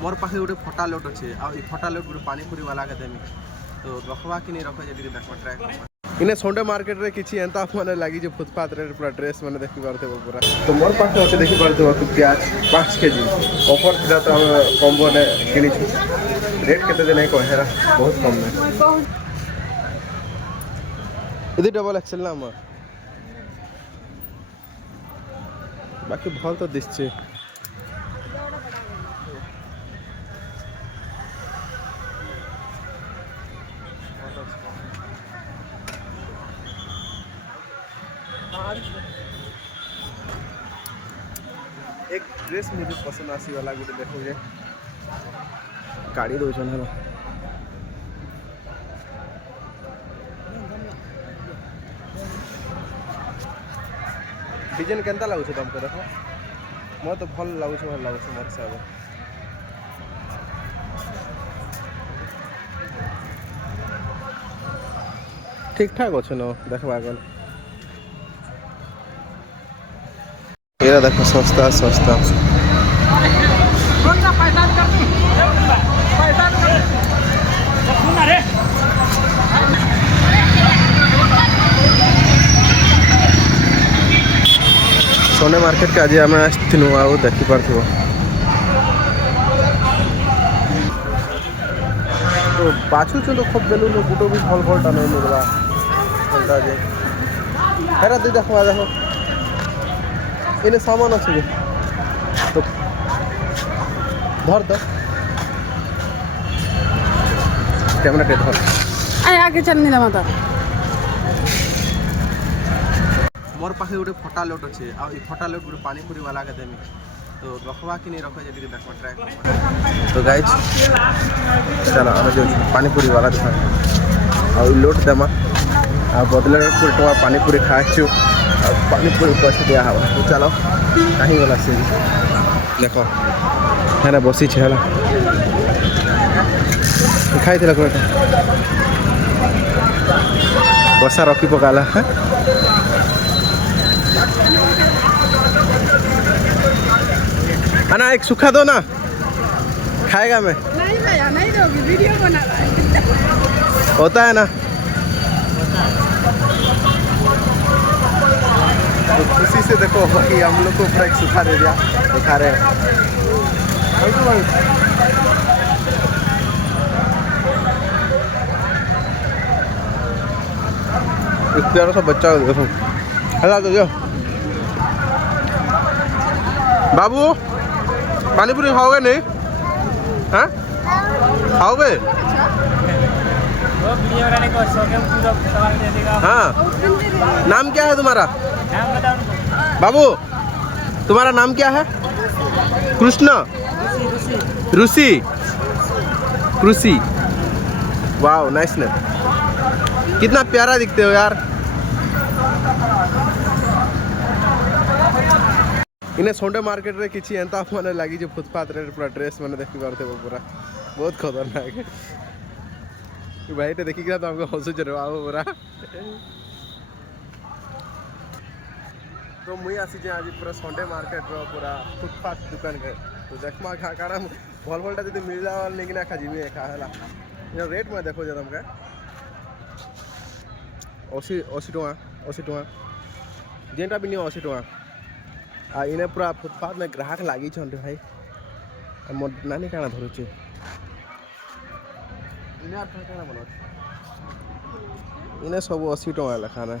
मोर पाखे गोटे फटा लोट अच्छे आ फटा लोट गोटे पानी पूरी वाला के देमी तो रखवा कि नहीं रख जे देखा ट्राए करवा इने संडे मार्केट रे किछि एंता माने लागी जे फुटपाथ रे पूरा ड्रेस माने देखि पारते पूरा तो मोर पाखे अच्छे देखि पारते कि प्याज 5 केजी ऑफर थिला तो हम कॉम्बो ने किनी छु रेट केते दे नहीं कहेरा बहुत कम में इधर डबल एक्सेल ना हमर बाकी भल तो दिसछे एक ड्रेस मुझे पसंद आसी वाला गोटे देखो जे गाड़ी दौन है डिजाइन केनता लगुच तुमको देखो मत तो भल लगुच मोर हिसाब ठीक ठाक अच्छे न देखा गल ये देखो सस्ता सस्ता सोने मार्केट के आज आम आसलु आ देखिपार तो बाछुच तो खूब देलु गुटो भी भल भलटा नहीं मिलवा हेरा दी देखो देखो इन्हें सामान अच्छे तो धर दो कैमरा टे धर आगे चल नहीं लगा मोर पाखे गोटे फटा लोट अच्छे आ फटा लोट गोटे पानी पूरी वाला के देमी तो रखवा कि नहीं रख जे देखा ट्राए करवा तो गाइस चलो हम जो पानी पूरी वाला देखा आ लोट देमा आ बदले पूरी टमा पानी पूरी खाचु पानी पूरी पैसा दिया हवा तो चलो कहीं वाला से देखो है ना बसी है खाई थे बसा रखी पकाला है ना एक सूखा दो ना खाएगा मैं नहीं भैया नहीं दोगी वीडियो बना रहा है होता है ना तो खुशी से देखो कि हम लोग को पूरा एक सूखा दे दिया तो खा रहे हैं एक प्यारा सा बच्चा देखो हला दो बाबू पानी पूरी खाओगे नहीं हाँ खाओगे हाँ नाम क्या है तुम्हारा बाबू तुम्हारा नाम क्या है कृष्ण ऋषि कृषि वाह नाइस नेम कितना प्यारा दिखते हो यार इन्हें संडे मार्केट रे किछि एंता माने लागी जे फुटपाथ रे पूरा ड्रेस माने देखि पारते पूरा बहुत खतरनाक है भाई तो देखी तो हमको हंसु चलो पूरा तो मुई आसी आज पूरा संडे मार्केट रो पूरा फुटपाथ दुकान के तो देखमा खा काड़ा भल भलटा जदी मिल जावा लेकिन खा जीवे खा हला ये रेट में देखो जे तुमके 80 टका जेनटा भी नहीं 80 टका आ इने पूरा फुटपाथ में ग्राहक लागी छन भाई मोर नानी काना धरुची इने आर काना बनो इने सब 80 टका लखाना